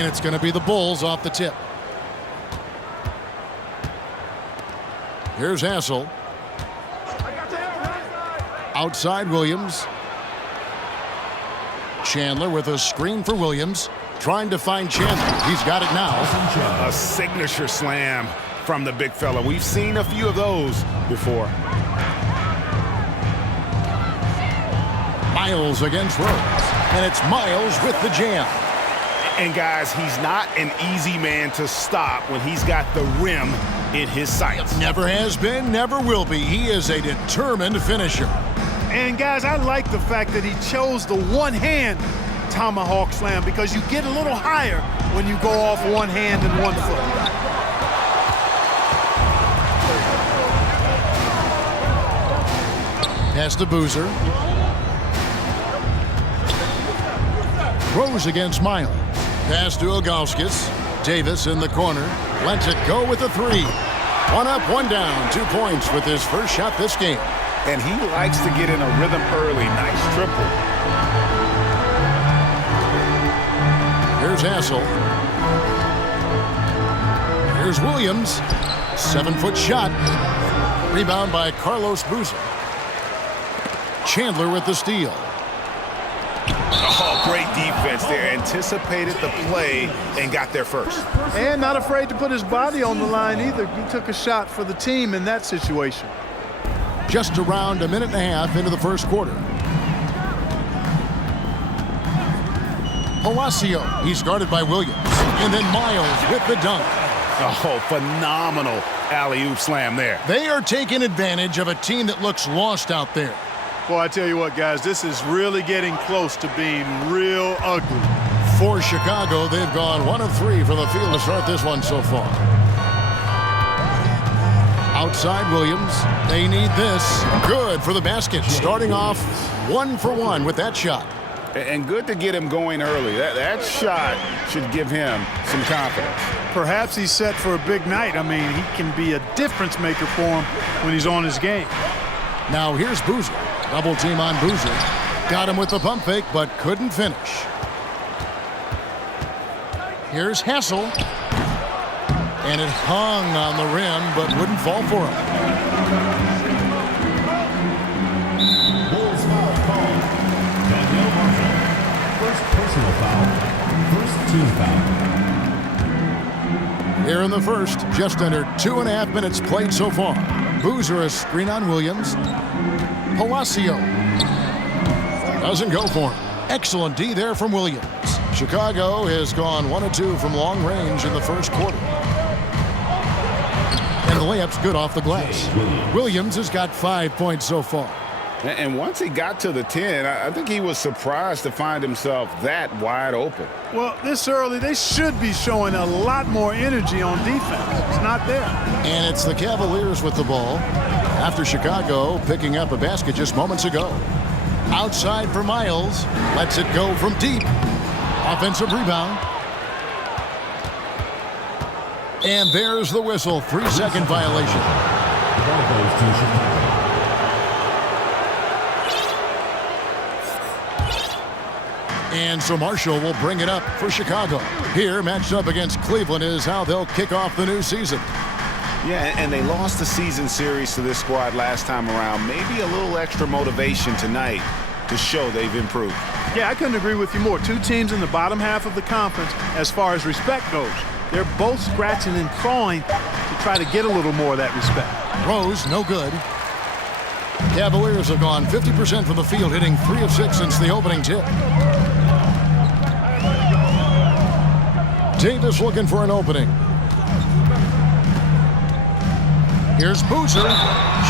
And it's going to be the Bulls off the tip. Here's Hassel. Outside Williams. Chandler with a screen for Williams. Trying to find Chandler. He's got it now. A signature slam from the big fella. We've seen a few of those before. Miles against Rose. And it's Miles with the jam. And guys, he's not an easy man to stop when he's got the rim in his sights. Never has been, never will be. He is a determined finisher. And guys, I like the fact that he chose the one-hand tomahawk slam because you get a little higher when you go off one hand and 1 foot. Pass to Boozer. Rose against Miles. Pass to Ilgauskas. Davis in the corner. Lets it go with a 3. 1 up, 1 down. 2 points with his first shot this game. And he likes to get in a rhythm early. Nice triple. Here's Hassel. Here's Williams. 7-foot shot. Rebound by Carlos Boozer. Chandler with the steal. Oh, great defense there. Anticipated the play and got there first. And not afraid to put his body on the line either. He took a shot for the team in that situation. Just around a minute and a half into the first quarter. Palacio, he's guarded by Williams. And then Miles with the dunk. Oh, phenomenal alley-oop slam there. They are taking advantage of a team that looks lost out there. Boy, I tell you what, guys, this is really getting close to being real ugly. For Chicago, they've gone 1 of 3 from the field to start this one so far. Outside Williams. They need this. Good for the basket. Starting off 1 for 1 with that shot. And good to get him going early. That shot should give him some confidence. Perhaps he's set for a big night. I mean, he can be a difference maker for him when he's on his game. Now here's Boozer. Double team on Boozer. Got him with the pump fake, but couldn't finish. Here's Hassel. And it hung on the rim, but wouldn't fall for him. Bulls foul called. Daniel Marshall. First personal foul. First team foul. Here in the first, just under 2.5 minutes played so far. Boozer a screen on Williams. Palacio doesn't go for him. Excellent D there from Williams. Chicago has gone 1 of 2 from long range in the first quarter. And the layup's good off the glass. Williams has got 5 points so far. And once he got to the 10, I think he was surprised to find himself that wide open. Well, this early, they should be showing a lot more energy on defense. It's not there. And it's the Cavaliers with the ball after Chicago picking up a basket just moments ago. Outside for Miles. Lets it go from deep. Offensive rebound. And there's the whistle. 3-second violation. And so Marshall will bring it up for Chicago. Here, matched up against Cleveland, is how they'll kick off the new season. Yeah, and they lost the season series to this squad last time around. Maybe a little extra motivation tonight to show they've improved. Yeah, I couldn't agree with you more. 2 teams in the bottom half of the conference as far as respect goes. They're both scratching and clawing to try to get a little more of that respect. Rose, no good. Cavaliers have gone 50% from the field, hitting 3 of 6 since the opening tip. Davis looking for an opening. Here's Boozer.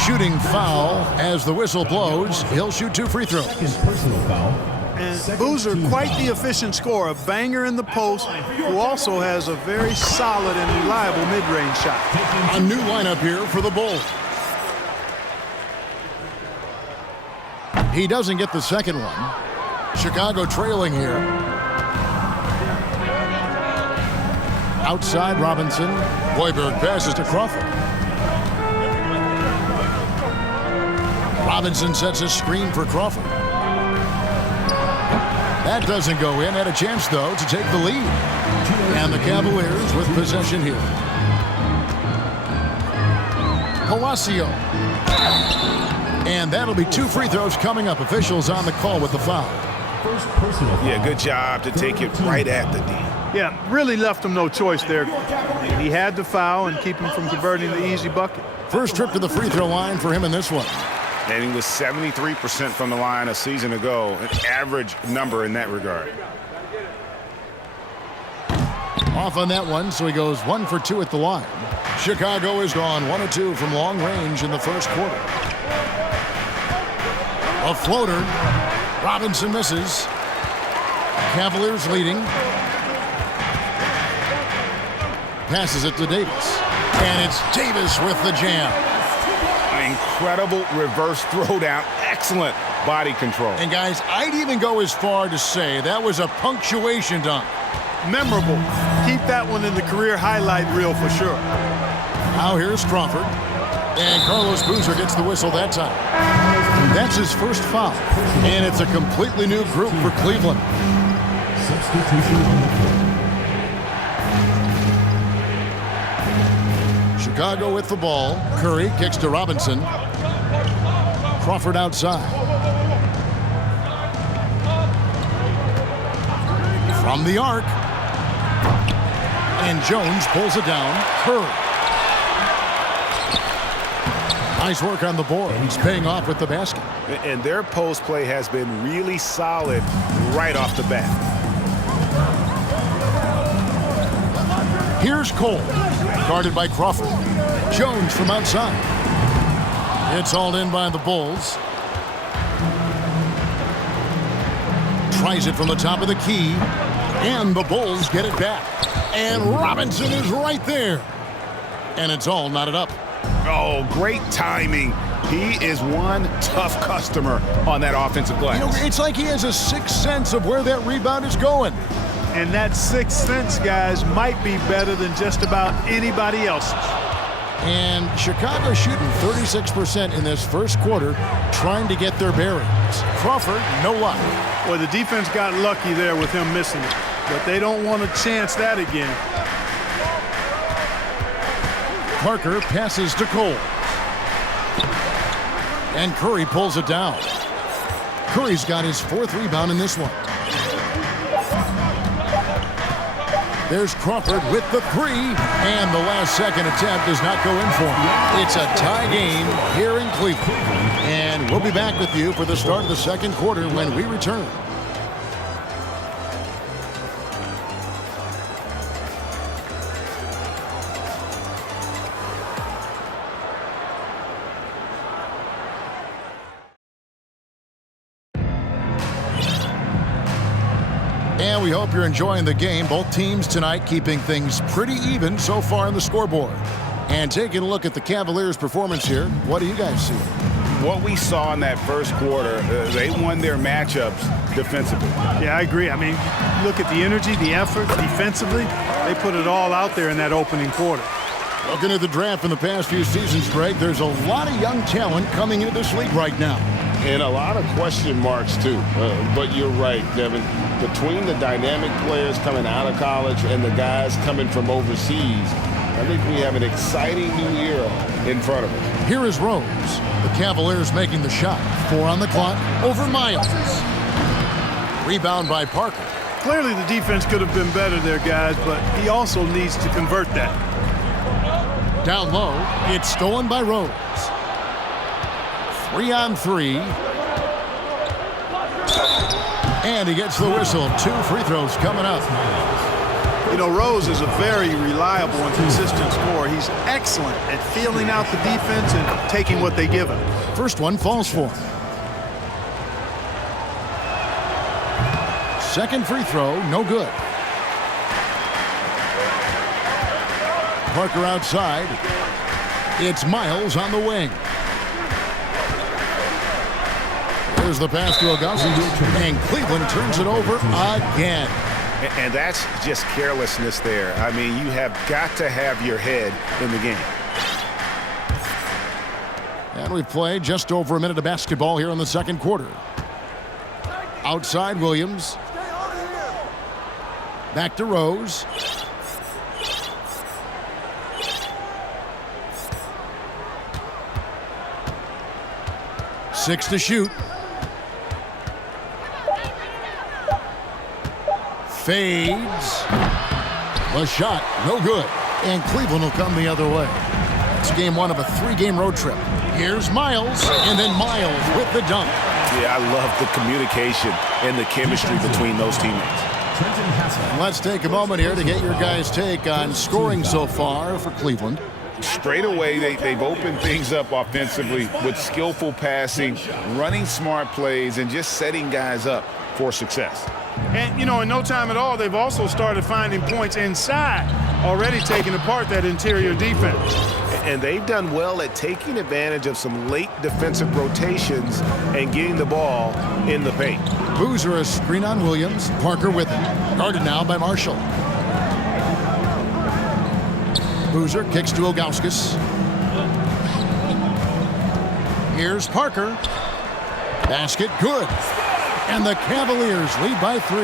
Shooting foul as the whistle blows. He'll shoot 2 free throws. Personal foul. And Boozer, quite the efficient scorer, a banger in the post, who also has a very solid and reliable mid-range shot. A new lineup here for the Bulls. He doesn't get the second one. Chicago trailing here. Outside Robinson. Hoiberg passes to Crawford. Robinson sets a screen for Crawford. That doesn't go in. Had a chance, though, to take the lead. And the Cavaliers with possession here. Palacio. And that'll be 2 free throws coming up. Officials on the call with the foul. First personal foul. Yeah, good job to take it right at the D. Yeah, really left him no choice there. He had to foul and keep him from converting the easy bucket. First trip to the free throw line for him in this one. And he was 73% from the line a season ago, an average number in that regard. Off on that one, so he goes 1 for 2 at the line. Chicago is gone 1 of 2 from long range in the first quarter. A floater. Robinson misses. Cavaliers leading. Passes it to Davis. And it's Davis with the jam. An incredible reverse throwdown. Excellent body control. And guys, I'd even go as far to say that was a punctuation dunk. Memorable. Keep that one in the career highlight reel for sure. Now here's Crawford. And Carlos Boozer gets the whistle that time. That's his first foul. And it's a completely new group for Cleveland. Substitution on the court. Chicago with the ball. Curry kicks to Robinson. Crawford outside. From the arc. And Jones pulls it down. Curry. Nice work on the board. He's paying off with the basket. And their post play has been really solid right off the bat. Here's Cole. Guarded by Crawford. Jones from outside. It's hauled in by the Bulls. Tries it from the top of the key. And the Bulls get it back. And Robinson is right there. And it's all knotted up. Oh, great timing. He is one tough customer on that offensive glass. You know, it's like he has a sixth sense of where that rebound is going. And that sixth sense, guys, might be better than just about anybody else's. And Chicago shooting 36% in this first quarter, trying to get their bearings. Crawford, no luck. Well, the defense got lucky there with him missing it, but they don't want to chance that again. Parker passes to Cole. And Curry pulls it down. Curry's got his 4th rebound in this one. There's Crawford with the 3, and the last second attempt does not go in for him. It's a tie game here in Cleveland. And we'll be back with you for the start of the second quarter when we return. And we hope you're enjoying the game. Both teams tonight keeping things pretty even so far on the scoreboard. And taking a look at the Cavaliers' performance here, what do you guys see? What we saw in that first quarter, they won their matchups defensively. Yeah, I agree. I mean, look at the energy, the effort, defensively. They put it all out there in that opening quarter. Looking at the draft in the past few seasons, Greg, there's a lot of young talent coming into this league right now. And a lot of question marks, too. But you're right, Devin. Between the dynamic players coming out of college and the guys coming from overseas, I think we have an exciting new era in front of us. Here is Rose. The Cavaliers making the shot. 4 on the clock over Miles. Rebound by Parker. Clearly the defense could have been better there, guys, but he also needs to convert that. Down low, it's stolen by Rose. 3 on 3. And he gets the whistle. 2 free throws coming up. You know, Rose is a very reliable and consistent scorer. He's excellent at feeling out the defense and taking what they give him. First one falls for him. Second free throw, no good. Parker outside. It's Miles on the wing. There's the pass to Augustin, and Cleveland turns it over again. And that's just carelessness there. I mean, you have got to have your head in the game. And we've played just over a minute of basketball here in the second quarter. Outside Williams. Back to Rose. Six to shoot. Fades. The shot, no good. And Cleveland will come the other way. It's game one of a three-game road trip. Here's Miles, and then Miles with the dunk. Yeah, I love the communication and the chemistry between those teammates. Let's take a moment here to get your guys' take on scoring so far for Cleveland. Straight away, they've opened things up offensively with skillful passing, running smart plays, and just setting guys up for success. And, you know, in no time at all, they've also started finding points inside, already taking apart that interior defense. And they've done well at taking advantage of some late defensive rotations and getting the ball in the paint. Boozer a screen on Williams. Parker with him. Guarded now by Marshall. Boozer kicks to Ilgauskas. Here's Parker. Basket good. And the Cavaliers lead by 3.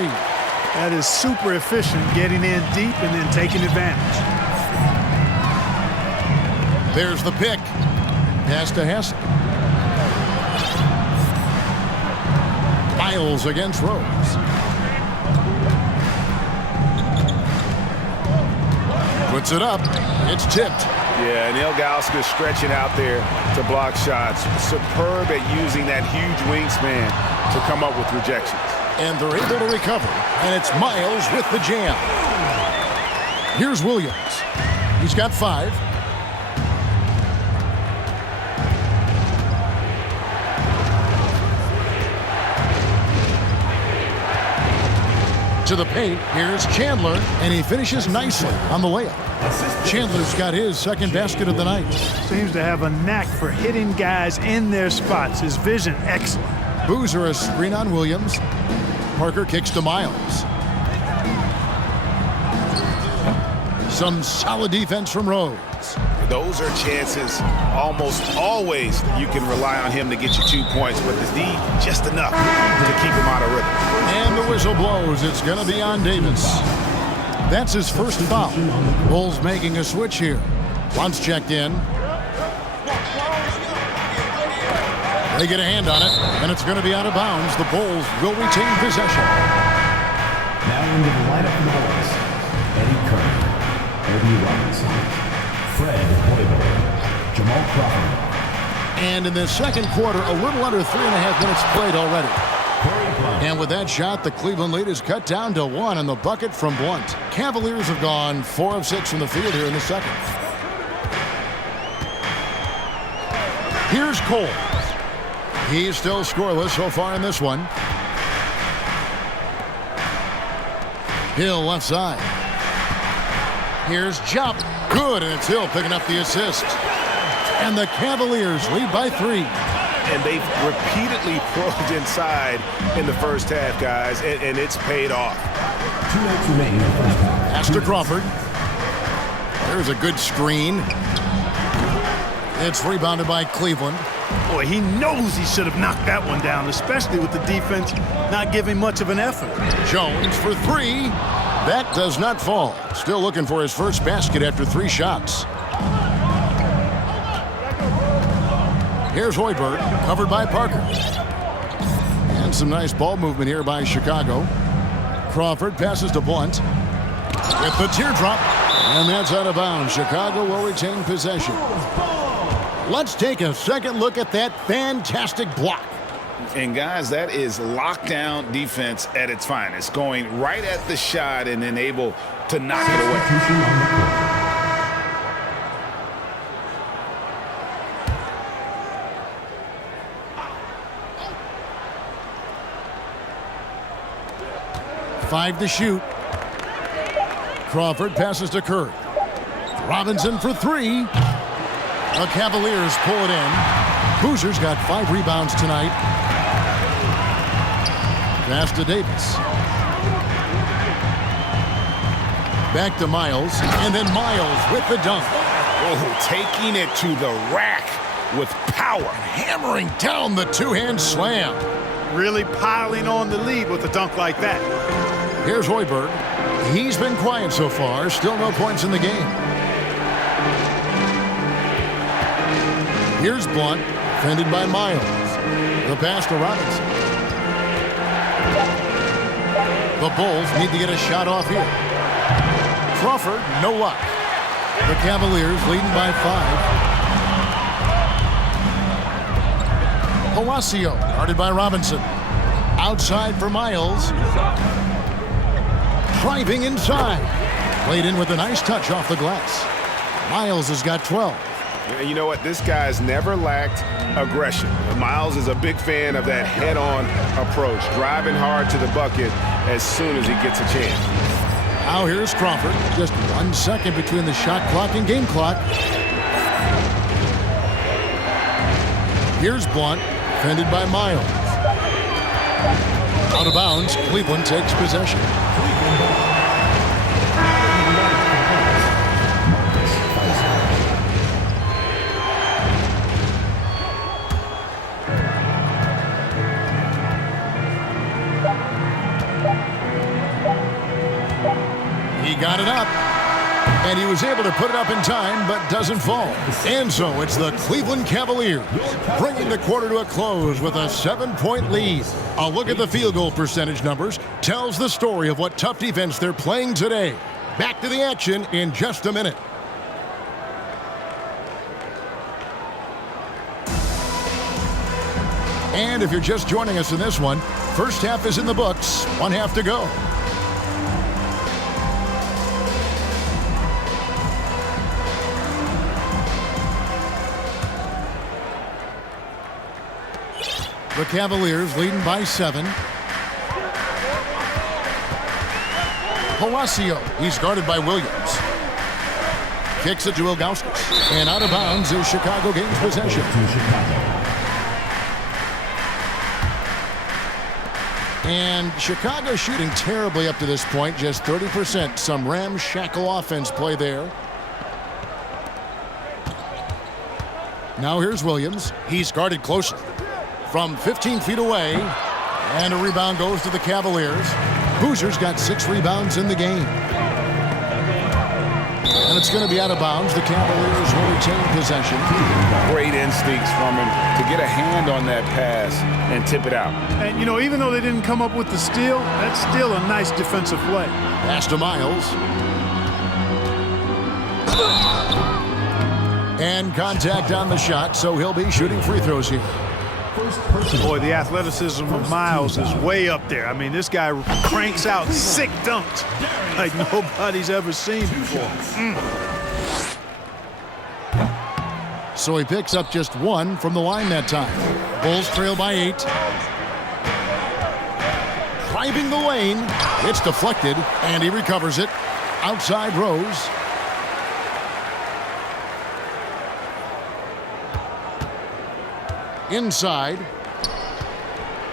That is super efficient, getting in deep and then taking advantage. There's the pick. Pass to Hess. Miles against Rose. Puts it up. It's tipped. Yeah, and Ilgauskas stretching out there to block shots. Superb at using that huge wingspan to come up with rejections. And they're able to recover. And it's Miles with the jam. Here's Williams. He's got 5. To the paint, here's Chandler, and he finishes nicely on the layup. Chandler's got his second basket of the night. Seems to have a knack for hitting guys in their spots. His vision, excellent. Boozer a screen on Williams. Parker kicks to Miles. Some solid defense from Rose. Those are chances almost always you can rely on him to get you 2 points, but the D just enough to keep him out of rhythm. And the whistle blows. It's going to be on Davis. That's his first foul. Bulls making a switch here. Once checked in. They get a hand on it, and it's going to be out of bounds. The Bulls will retain possession. Now into the lineup for the Bulls. Eddie Curry, Obi Robinson, Fred Hoiberg, Jamal Crawford. And in the second quarter, a little under 3.5 minutes played already. And with that shot, the Cleveland lead is cut down to 1 on the bucket from Blunt. Cavaliers have gone 4 of 6 from the field here in the second. Here's Cole. He's still scoreless so far in this one. Hill left side. Here's Jop. Good, and it's Hill picking up the assist. And the Cavaliers lead by 3. And they've repeatedly probed inside in the first half, guys, and it's paid off. 2 minutes remaining in the first half. Pass to Crawford. There's a good screen. It's rebounded by Cleveland. Boy, he knows he should have knocked that one down, especially with the defense not giving much of an effort. Jones for 3. That does not fall. Still looking for his first basket after 3 shots. Here's Hoiberg, covered by Parker. And some nice ball movement here by Chicago. Crawford passes to Blunt. With the teardrop, and that's out of bounds. Chicago will retain possession. Let's take a second look at that fantastic block. And, guys, that is lockdown defense at its finest, going right at the shot and then able to knock it away. 5 to shoot. Crawford passes to Curry. Robinson for 3. The Cavaliers pull it in. Boozer's got 5 rebounds tonight. Pass to Davis. Back to Miles, and then Miles with the dunk. Oh, taking it to the rack with power. Hammering down the two-hand slam. Really piling on the lead with a dunk like that. Here's Hoiberg. He's been quiet so far. Still no points in the game. Here's Blunt, defended by Miles. The pass to Robinson. The Bulls need to get a shot off here. Crawford, no luck. The Cavaliers leading by 5. Palacio, guarded by Robinson. Outside for Miles. Driving inside. Played in with a nice touch off the glass. Miles has got 12. You know what? This guy's never lacked aggression. Miles is a big fan of that head-on approach, driving hard to the bucket as soon as he gets a chance. Now here's Crawford. Just 1 second between the shot clock and game clock. Here's Blunt, defended by Miles. Out of bounds, Cleveland takes possession. Got it up, and he was able to put it up in time, but doesn't fall. And so it's the Cleveland Cavaliers bringing the quarter to a close with a 7-point lead. A look at the field goal percentage numbers tells the story of what tough defense they're playing today. Back to the action in just a minute. And if you're just joining us in this one, first half is in the books, 1 half to go. The Cavaliers leading by 7. Palacio, he's guarded by Williams. Kicks it to Ilgauskas. And out of bounds as Chicago gains possession. And Chicago shooting terribly up to this point, just 30%. Some ramshackle offense play there. Now here's Williams. He's guarded closely. From 15 feet away, and a rebound goes to the Cavaliers. Boozer's got 6 rebounds in the game. And it's going to be out of bounds. The Cavaliers will retain possession. Great instincts from him to get a hand on that pass and tip it out. And, you know, even though they didn't come up with the steal, that's still a nice defensive play. Pass to Miles. And contact on the shot, so he'll be shooting free throws here. Boy, the athleticism of Miles is way up there. I mean, this guy cranks out sick dunks like nobody's ever seen before. So he picks up just 1 from the line that time. Bulls trail by 8. Driving the lane. It's deflected, and he recovers it. Outside Rose. Inside.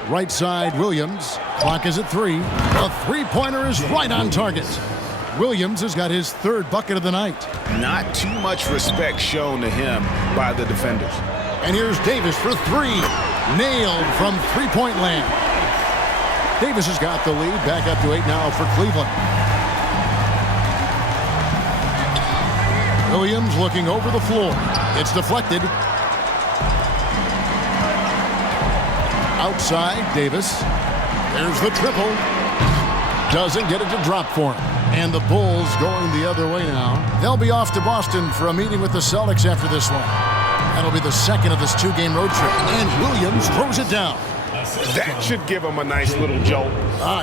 Right side, Williams. Clock is at 3. A three-pointer is right on target. Williams has got his 3rd bucket of the night. Not too much respect shown to him by the defenders. And here's Davis for 3. Nailed from three-point land. Davis has got the lead. Back up to 8 now for Cleveland. Williams looking over the floor. It's deflected. Outside, Davis. There's the triple. Doesn't get it to drop for him. And the Bulls going the other way now. They'll be off to Boston for a meeting with the Celtics after this one. That'll be the second of this 2-game road trip. And Williams throws it down. That should give them a nice little jolt.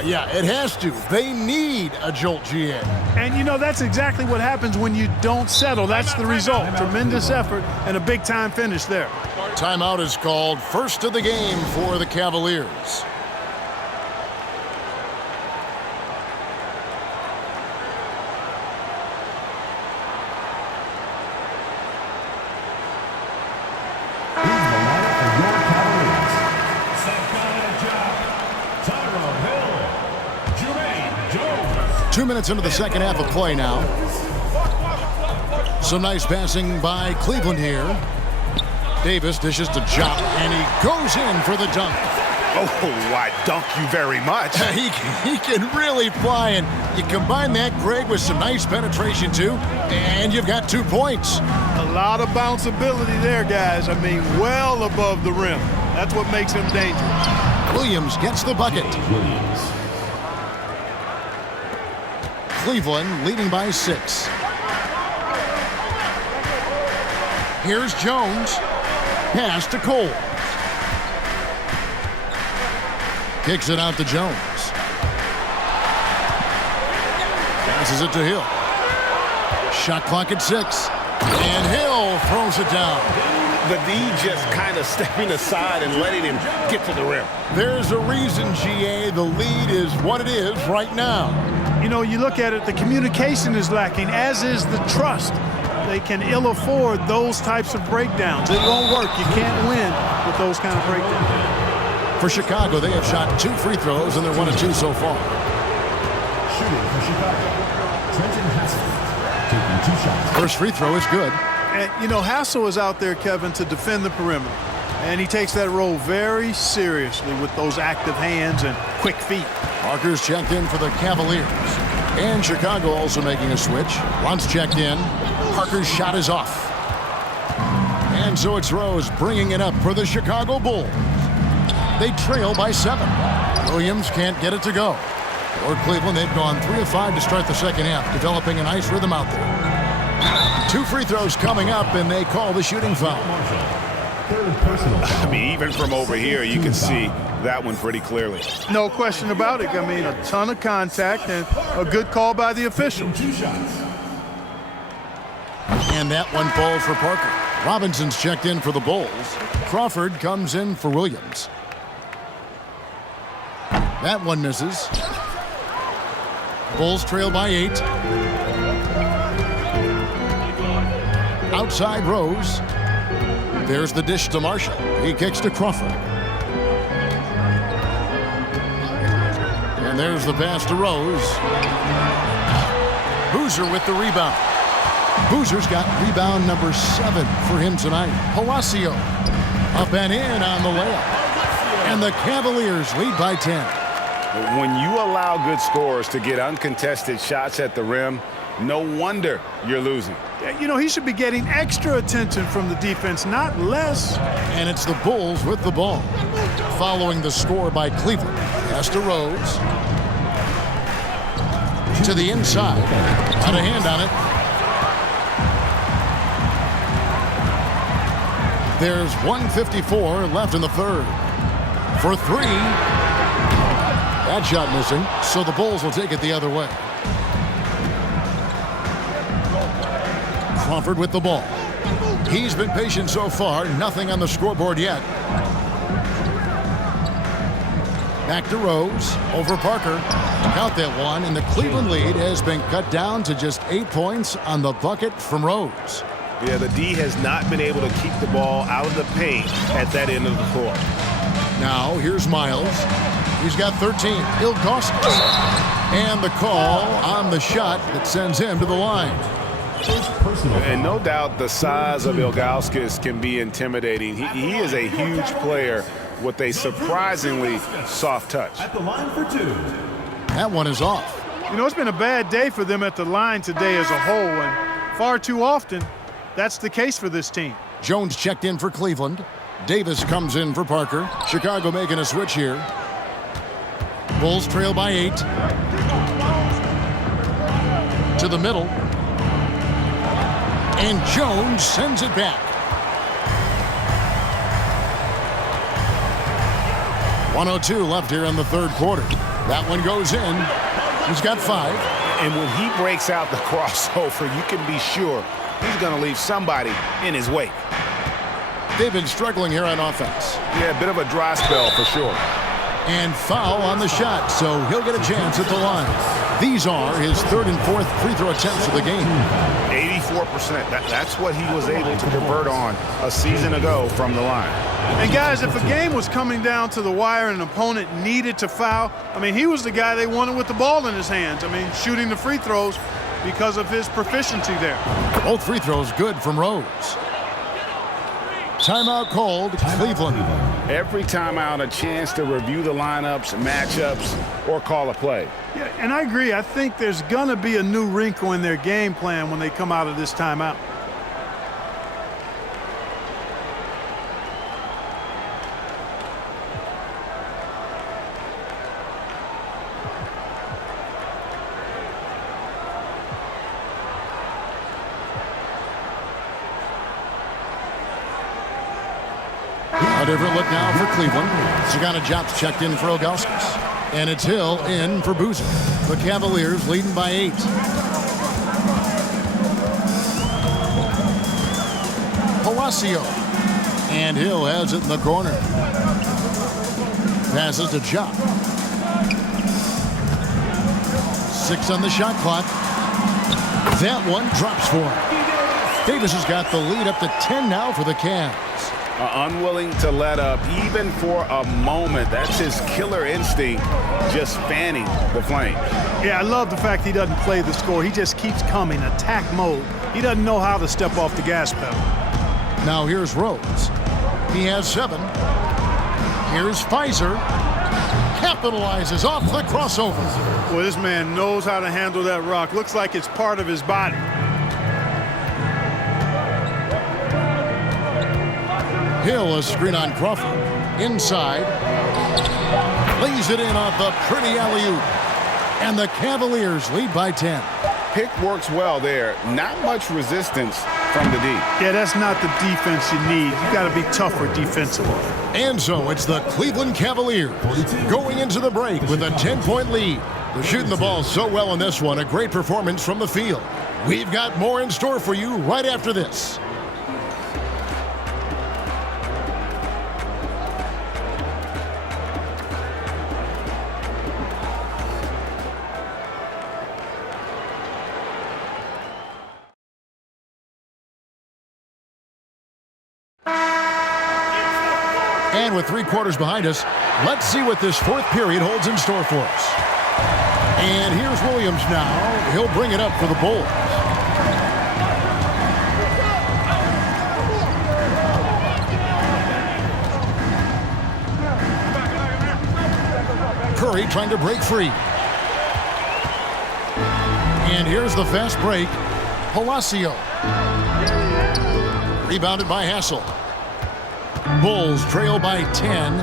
Yeah, it has to. They need a jolt, GA. And, you know, that's exactly what happens when you don't settle. That's the result. Tremendous effort and a big-time finish there. Timeout is called. First of the game for the Cavaliers. Two minutes into the second half of play now. Some nice passing by Cleveland here. Davis dishes to Jop, and he goes in for the dunk. Oh, why, dunk you very much. He can really fly, and you combine that, Greg, with some nice penetration, too, and you've got 2 points. A lot of bounceability there, guys. I mean, well above the rim. That's what makes him dangerous. Williams gets the bucket. Cleveland leading by 6. Here's Jones. Pass to Cole. Kicks it out to Jones. Passes it to Hill. Shot clock at 6. And Hill throws it down. The D just kind of stepping aside and letting him get to the rim. There's a reason, GA, the lead is what it is right now. You know, you look at it, the communication is lacking, as is the trust. They can ill afford those types of breakdowns. It won't work. You can't win with those kind of breakdowns. For Chicago, they have shot 2 free throws, and they're 1 of 2 so far. Shooting for Chicago, Trenton Hassel, taking 2 shots. First free throw is good. And, you know, Hassel is out there, Kevin, to defend the perimeter. And he takes that role very seriously with those active hands and quick feet. Parker's checked in for the Cavaliers. And Chicago also making a switch. Once checked in, Parker's shot is off. And so it's Rose bringing it up for the Chicago Bulls. They trail by 7. Williams can't get it to go. For Cleveland, they've gone 3 of 5 to start the second half, developing a nice rhythm out there. 2 free throws coming up, and they call the shooting foul. I mean, even from over here, you can see that one pretty clearly. No question about it. I mean, a ton of contact and a good call by the official. And that one falls for Parker. Robinson's checked in for the Bulls. Crawford comes in for Williams. That one misses. Bulls trail by 8. Outside Rose. There's the dish to Marshall. He kicks to Crawford. And there's the pass to Rose. Boozer with the rebound. Boozer's got rebound number 7 for him tonight. Palacio up and in on the layup. And the Cavaliers lead by 10. When you allow good scorers to get uncontested shots at the rim, no wonder you're losing. You know, he should be getting extra attention from the defense, not less. And it's the Bulls with the ball. Following the score by Cleveland. Pass to Rose. To the inside. Got a hand on it. There's 1:54 left in the third. For 3. That shot missing, so the Bulls will take it the other way. Crawford with the ball. He's been patient so far. Nothing on the scoreboard yet. Back to Rose. Over Parker. Count that one, and the Cleveland lead has been cut down to just 8 points on the bucket from Rose. Yeah, the D has not been able to keep the ball out of the paint at that end of the court. Now, here's Miles. He's got 13. Ilgauskas. And the call on the shot that sends him to the line. And no doubt the size of Ilgauskas can be intimidating. He is a huge player with a surprisingly soft touch. At the line for 2. That one is off. You know, it's been a bad day for them at the line today as a whole, and far too often, that's the case for this team. Jones checked in for Cleveland. Davis comes in for Parker. Chicago making a switch here. Bulls trail by 8. To the middle. And Jones sends it back. 1:02 left here in the third quarter. That one goes in. He's got 5. And when he breaks out the crossover, you can be sure he's going to leave somebody in his wake. They've been struggling here on offense. Yeah, a bit of a dry spell for sure. And foul on the shot, so he'll get a chance at the line. These are his 3rd and 4th free throw attempts of the game. 84%. That's what he was able to convert on a season ago from the line. And guys, if a game was coming down to the wire and an opponent needed to foul, I mean, he was the guy they wanted with the ball in his hands. I mean, shooting the free throws because of his proficiency there. Both free throws good from Rose. Timeout called, Cleveland. Every timeout, a chance to review the lineups, matchups, or call a play. Yeah, and I agree. I think there's going to be a new wrinkle in their game plan when they come out of this timeout. A different look now for Cleveland. Zagana Jop's checked in for Ilgauskas. And it's Hill in for Boozer. The Cavaliers leading by 8. Palacio. And Hill has it in the corner. Passes to Jop. 6 on the shot clock. That one drops for him. Davis has got the lead up to 10 now for the Cavs. Unwilling to let up even for a moment. That's his killer instinct, just fanning the flame. Yeah, I love the fact he doesn't play the score. He just keeps coming, attack mode. He doesn't know how to step off the gas pedal. Now here's Rose. He has 7. Here's Pfizer. Capitalizes off the crossover. Boy, this man knows how to handle that rock. Looks like it's part of his body. Hill, a screen on Crawford. Inside. Lays it in off the pretty alley-oop. And the Cavaliers lead by 10. Pick works well there. Not much resistance from the D. Yeah, that's not the defense you need. You got to be tougher defensively. And so it's the Cleveland Cavaliers going into the break with a 10-point lead. They're shooting the ball so well in this one. A great performance from the field. We've got more in store for you right after this. And with 3 quarters behind us, let's see what this 4th period holds in store for us. And here's Williams now. He'll bring it up for the Bulls. Curry trying to break free. And here's the fast break. Palacio. Rebounded by Hassel. Bulls trail by 10.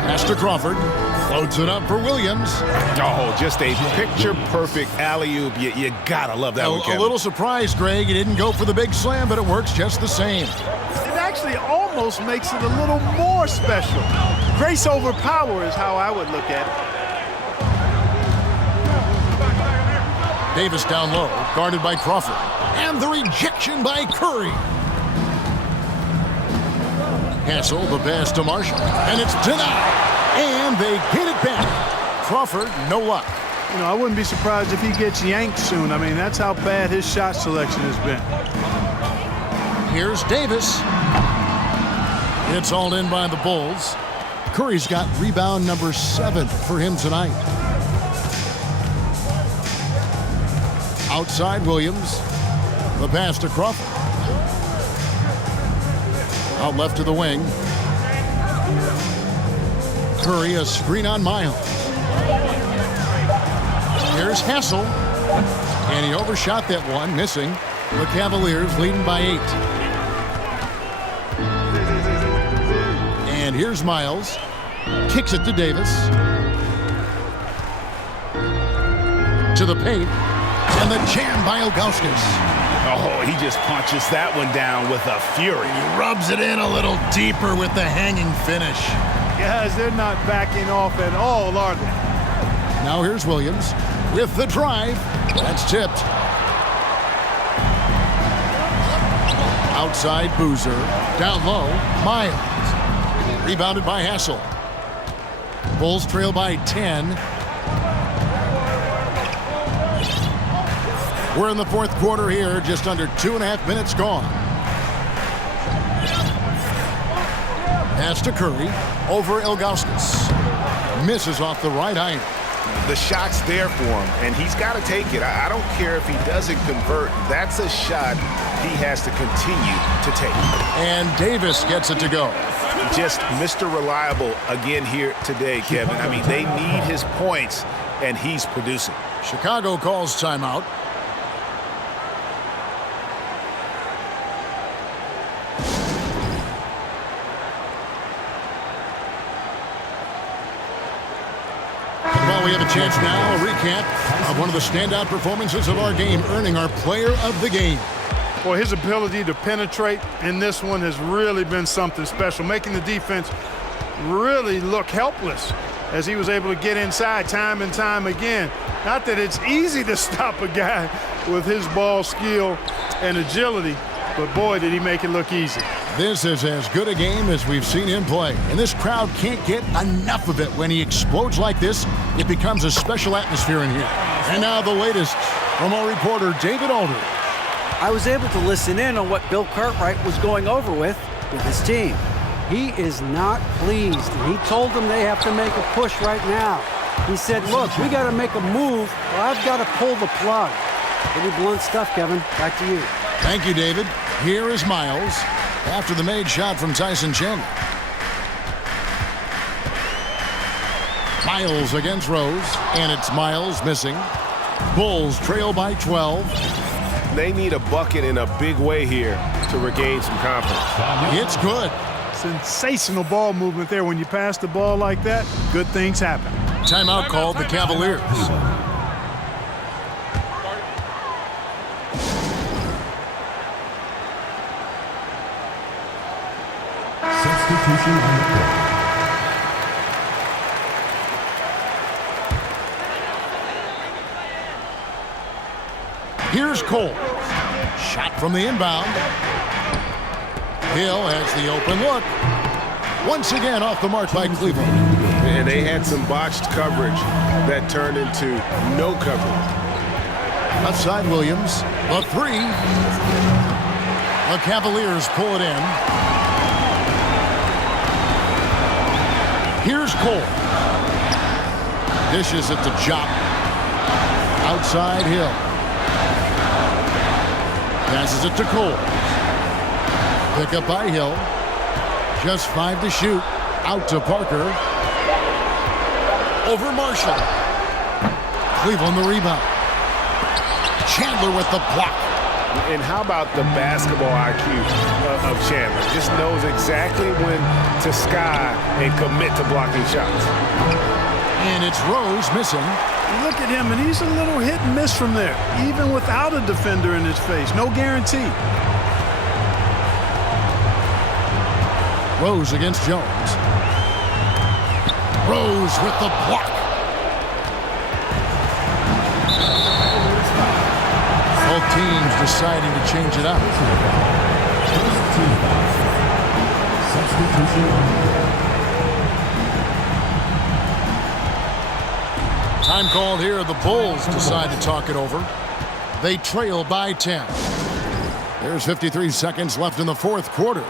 Pass to Crawford. Floats it up for Williams. Oh, just a picture-perfect alley-oop. You gotta love that one, Kevin. A little surprised, Greg. He didn't go for the big slam, but it works just the same. It actually almost makes it a little more special. Grace over power is how I would look at it. Davis down low, guarded by Crawford. And the rejection by Curry. Hassel, the pass to Marshall. And it's denied. And they get it back. Crawford, no luck. You know, I wouldn't be surprised if he gets yanked soon. I mean, that's how bad his shot selection has been. Here's Davis. It's hauled in by the Bulls. Curry's got rebound number 7 for him tonight. Outside Williams. The pass to Crawford. Out left to the wing. Curry, a screen on Miles. Here's Hassel. And he overshot that one, missing. The Cavaliers leading by 8. And here's Miles. Kicks it to Davis. To the paint. And the jam by Ilgauskas. Oh, he just punches that one down with a fury. He rubs it in a little deeper with the hanging finish. Guys, they're not backing off at all, are they? Now here's Williams with the drive. That's tipped. Outside Boozer. Down low, Miles. Rebounded by Hassel. Bulls trail by 10. We're in the 4th quarter here, just under 2.5 minutes gone. Pass to Curry, over Ilgauskas. Misses off the right iron. The shot's there for him, and he's got to take it. I don't care if he doesn't convert. That's a shot he has to continue to take. And Davis gets it to go. Just Mr. Reliable again here today, Kevin. I mean, they need his points, and he's producing. Chicago calls timeout. Well, we have a chance now, a recap of one of the standout performances of our game, earning our player of the game. Well, his ability to penetrate in this one has really been something special, making the defense really look helpless as he was able to get inside time and time again. Not that it's easy to stop a guy with his ball skill and agility, but boy, did he make it look easy. This is as good a game as we've seen him play, and this crowd can't get enough of it. When he explodes like this, it becomes a special atmosphere in here. And now the latest from our reporter, David Alder. I was able to listen in on what Bill Cartwright was going over with his team. He is not pleased, and he told them they have to make a push right now. He said, look, we got to make a move, or I've got to pull the plug. Pretty blunt stuff, Kevin. Back to you. Thank you, David. Here is Miles after the made shot from Tyson Chandler. Miles against Rose, and it's Miles missing. Bulls trail by 12. They need a bucket in a big way here to regain some confidence. It's good. Sensational ball movement there. When you pass the ball like that, good things happen. Timeout called the Cavaliers. Substitution on the court. Here's Cole. Shot from the inbound. Hill has the open look. Once again off the mark by Cleveland. And they had some botched coverage that turned into no coverage. Outside Williams. The three. The Cavaliers pull it in. Here's Cole. Dishes it to Jop. Outside Hill. Passes it to Cole. Pick up by Hill. Just 5 to shoot. Out to Parker. Over Marshall. Cleveland the rebound. Chandler with the block. And how about the basketball IQ of Chandler? Just knows exactly when to sky and commit to blocking shots. And it's Rose missing. Look at him, and he's a little hit and miss from there, even without a defender in his face. No guarantee. Rose against Jones. Rose with the block. Both teams deciding to change it up. Time called here. The Bulls decide to talk it over. They trail by 10. There's 53 seconds left in the fourth quarter.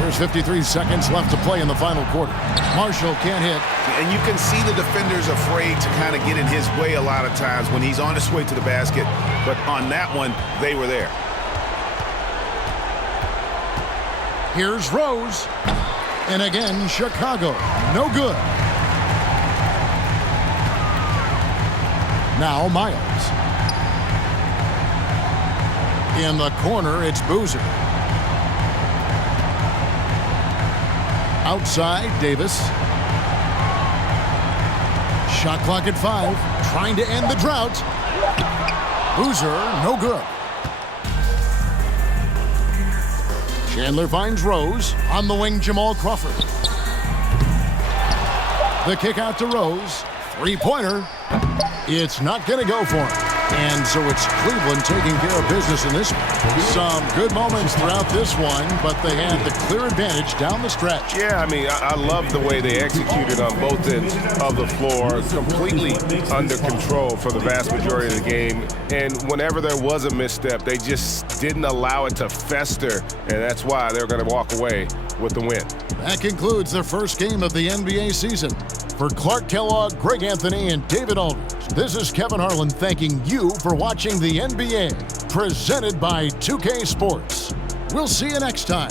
There's 53 seconds left to play in the final quarter. Marshall can't hit. And you can see the defenders afraid to kind of get in his way a lot of times when he's on his way to the basket. But on that one, they were there. Here's Rose. And again, Chicago. No good. Now Miles. In the corner, it's Boozer. Outside, Davis. Shot clock at 5. Trying to end the drought. Boozer, no good. Chandler finds Rose. On the wing, Jamal Crawford. The kick out to Rose. Three-pointer. It's not going to go for him. And so it's Cleveland taking care of business in this one. Some good moments throughout this one, but they had the clear advantage down the stretch. Yeah, I mean, I love the way they executed on both ends of the floor, completely under control for the vast majority of the game. And whenever there was a misstep, they just didn't allow it to fester, and that's why they're going to walk away with the win. That concludes the first game of the NBA season. For Clark Kellogg, Greg Anthony, and David Aldridge, this is Kevin Harlan thanking you for watching the NBA, presented by 2K Sports. We'll see you next time.